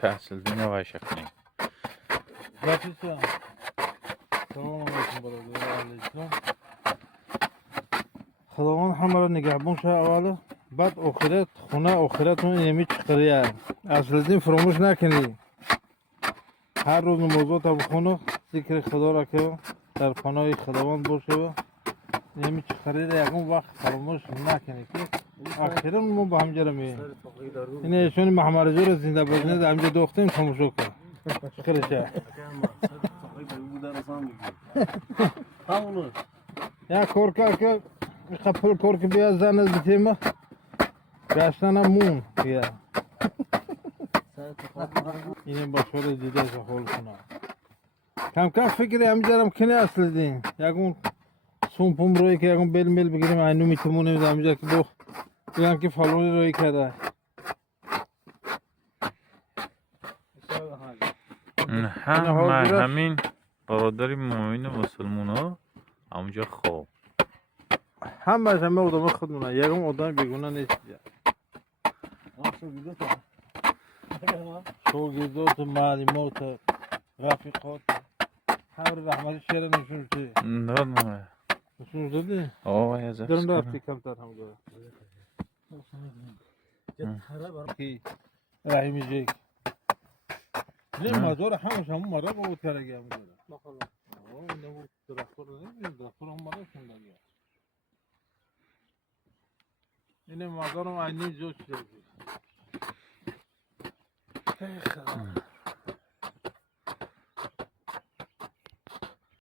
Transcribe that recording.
که اصل دینه و شکنی Zapisem. Selamun aleyküm برادر علیکم. خداوند همه را نگهبان شه اولی بعد آخرت خونه آخرتون اینمی چقریه اصل دین فراموش نکنی هر روز نمازات بخونه ذکر خدا را که در پناه خداوند باشه و اینمی چقریه را یکم وقت فراموش نکنی که آخرا ما با همجا را می این ایشون محمد رضا را زنده بزنید همجا دوختیم تماشا کن خیرشه یا کار که قبل کار که بیا زن از بیتیم گشتن مون بیا این باشور دیده از حال کنم کم فکری همجرم کنی اصل دین یکون سومپم روی که یکون بیل میل بگیریم اینو میتمونیم همجا که بو بگن که فلونی روی کرده همین برادری مومن مسلمان ها همونجا خواب همه آدم خودمونه یکم آدم بیگونه نیست شاگردات معلمات رفیقات همه رحمت شهر نشون چی؟ دادم نشون دادی؟ آه یه زفت درم رفتی کمتر هم داره کی؟ رحیمی جیک این مزار همش همون مرا با بود کرده گیم داره اون درخور نمیدیم درخور هم مرا کنده گیم این مزار هم اینی جوش شده